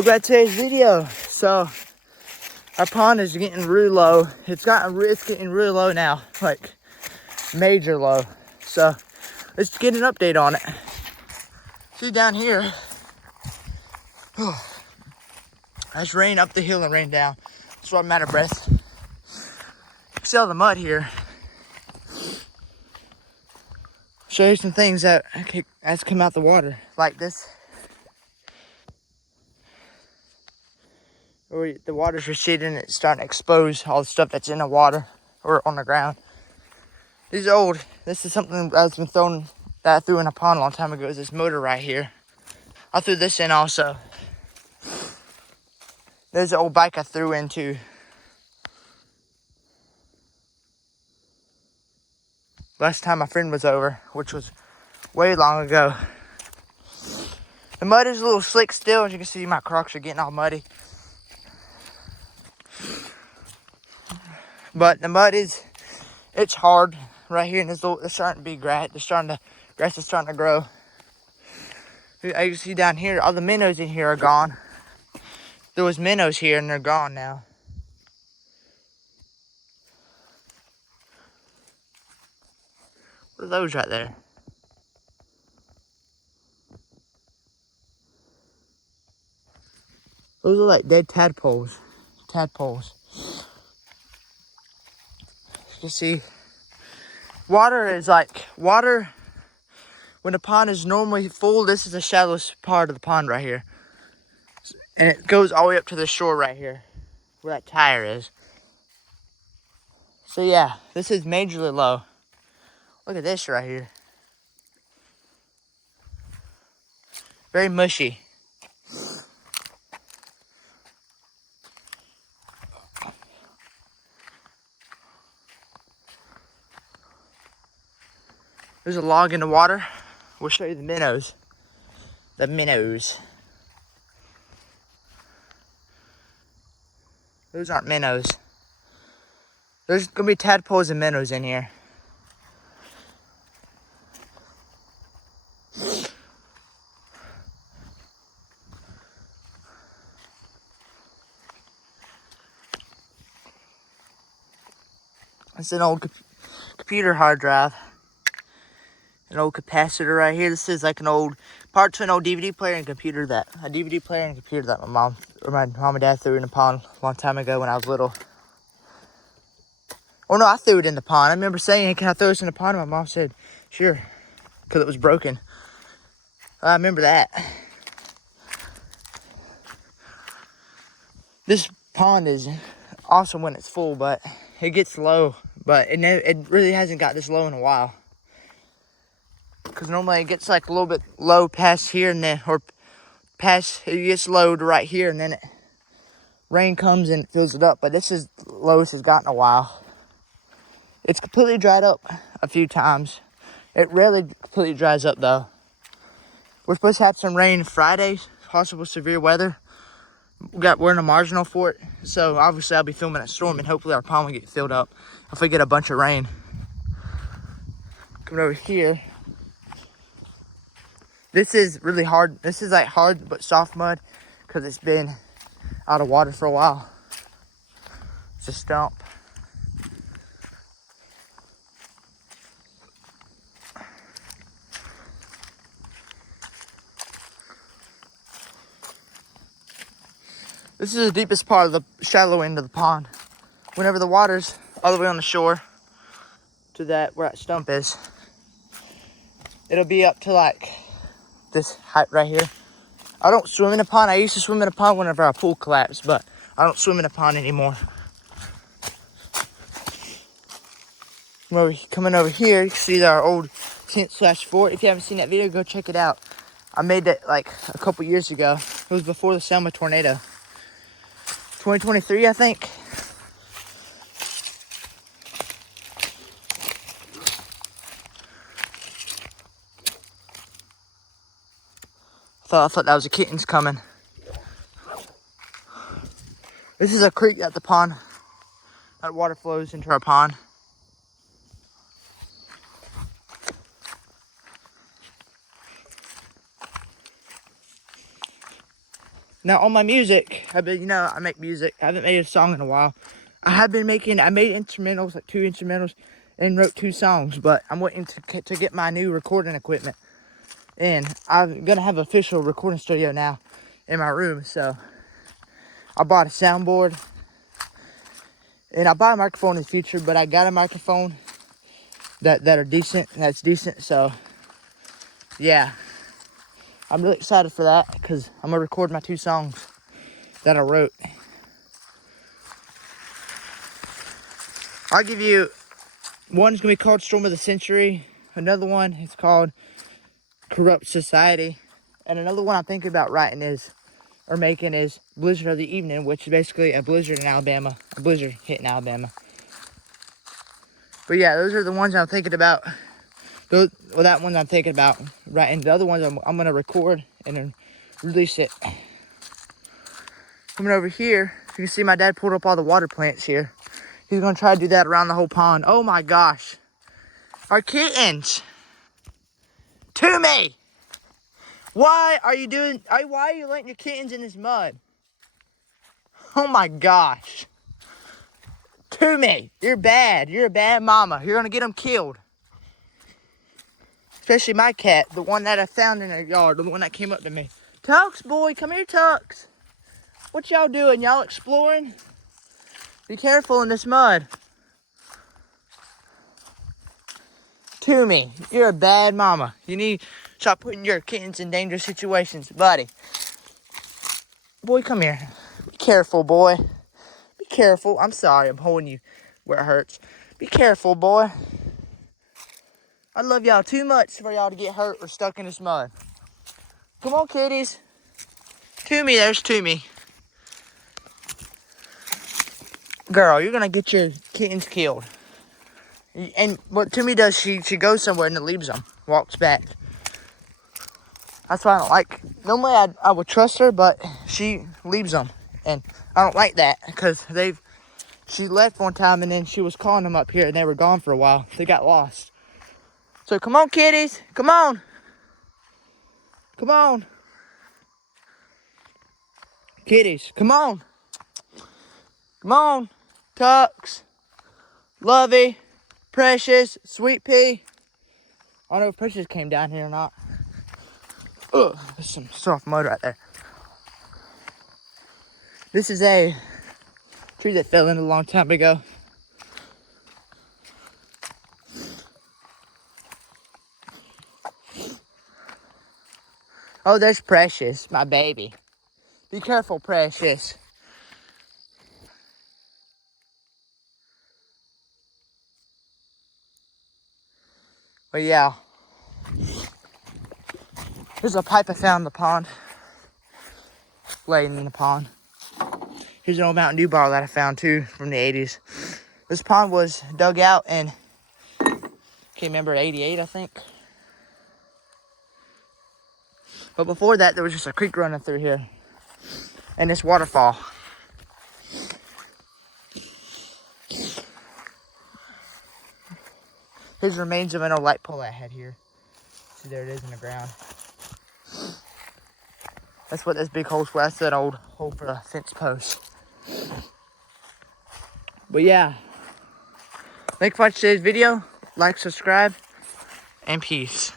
Welcome back to today's video. So our pond is getting really low. It's getting really low now, like major low. So let's get an update on it. See down here, it's rain up the hill and rain down. That's why I'm out of breath. You can see all the mud here. Show you some things that has come out the water, like this. Or the water's receding, it's starting to expose all the stuff that's in the water or on the ground. These are old. This is something that's been thrown, that I threw in a pond a long time ago. Is this motor right here. I threw this in also. There's an old bike I threw into. Last time my friend was over, which was way long ago. The mud is a little slick still. As you can see, my Crocs are getting all muddy. But the mud it's hard right here, and it's starting to be grass. Grass is starting to grow. As you can see down here, all the minnows in here are gone. There was minnows here, and they're gone now. What are those right there? Those are like dead tadpoles. You can see, water when the pond is normally full. This is the shallowest part of the pond right here. And it goes all the way up to the shore right here, where that tire is. So yeah, this is majorly low. Look at this right here. Very mushy. There's a log in the water. We'll show you the minnows. The minnows. Those aren't minnows. There's gonna be tadpoles and minnows in here. It's an old computer hard drive. An old capacitor right here. This is like an old part to an old DVD player and computer that my mom and dad threw in the pond a long time ago when I was little. Oh no, I threw it in the pond. I remember saying, "Hey, can I throw this in the pond?" And my mom said, "Sure," because it was broken. I remember that. This pond is awesome when it's full, but it gets low. But it really hasn't got this low in a while. Because normally it gets like a little bit low past here and then, or past, it gets low to right here, and then rain comes and fills it up. But this is the lowest it's gotten in a while. It's completely dried up a few times. It rarely completely dries up though. We're supposed to have some rain Friday, possible severe weather. We're in a marginal for it, so obviously I'll be filming a storm, and hopefully our pond will get filled up if we get a bunch of rain. Coming over here. This is really hard. This is like hard but soft mud because it's been out of water for a while. It's a stump. This is the deepest part of the shallow end of the pond. Whenever the water's all the way on the shore to where that stump is, it'll be up to like this height right here. I don't swim in the pond. I used to swim in the pond whenever our pool collapsed, but I don't swim in the pond anymore. Coming over here, you can see our old tent/fort. If you haven't seen that video, go check it out. I made that like a couple years ago. It was before the Selma tornado. 2023, I think. I thought that was the kittens coming. This is a creek at the pond. That water flows into our pond. Now on my music, I make music. I haven't made a song in a while. I made instrumentals, like 2 instrumentals, and wrote 2 songs, but I'm waiting to get my new recording equipment. And I'm gonna have an official recording studio now in my room, so I bought a soundboard. And I'll buy a microphone in the future, but I got a microphone that's decent, so yeah. I'm really excited for that, because I'm gonna record my 2 songs that I wrote. I'll give you, one's gonna be called Storm of the Century, another one is called Corrupt Society, and another one I'm thinking about making is Blizzard of the Evening, which is basically a blizzard in Alabama, a blizzard hitting Alabama. But yeah, those are the ones I'm thinking about. That one I'm thinking about writing. The other ones I'm gonna record and then release it. Coming over here, you can see my dad pulled up all the water plants here. He's gonna try to do that around the whole pond. Oh my gosh. Our kittens. To me. Why are you letting your kittens in this mud? Oh my gosh. To me. You're bad. You're a bad mama. You're gonna get them killed. Especially my cat, the one that I found in the yard, the one that came up to me. Tux, boy, come here, Tux. What y'all doing? Y'all exploring? Be careful in this mud. To me, you're a bad mama. You need to stop putting your kittens in dangerous situations, buddy. Boy, come here. Be careful, boy. Be careful. I'm sorry, I'm holding you where it hurts. Be careful, boy. I love y'all too much for y'all to get hurt or stuck in this mud. Come on, kitties. Toomey, there's Toomey. Girl, you're gonna get your kittens killed. And what Toomey does, she goes somewhere and then leaves them, walks back. That's why I don't like. Normally I would trust her, but she leaves them, and I don't like that because she left one time and then she was calling them up here and they were gone for a while. They got lost. So come on, kitties, come on, come on, kitties, come on, come on, Tux, Lovey, Precious, Sweet Pea. I don't know if Precious came down here or not. Ugh, there's some soft mud right there. This is a tree that fell in a long time ago. Oh, there's Precious, my baby. Be careful, Precious. But yeah, here's a pipe I found in the pond. Laying in the pond. Here's an old Mountain Dew bottle that I found too from the 80s. This pond was dug out in, can't remember, 88, I think. But before that, there was just a creek running through here. And this waterfall. Here's the remains of an old light pole I had here. See, there it is in the ground. That's what this big hole's for. That's that old hole for a fence post. But yeah. Thanks for watching today's video. Like, subscribe, and peace.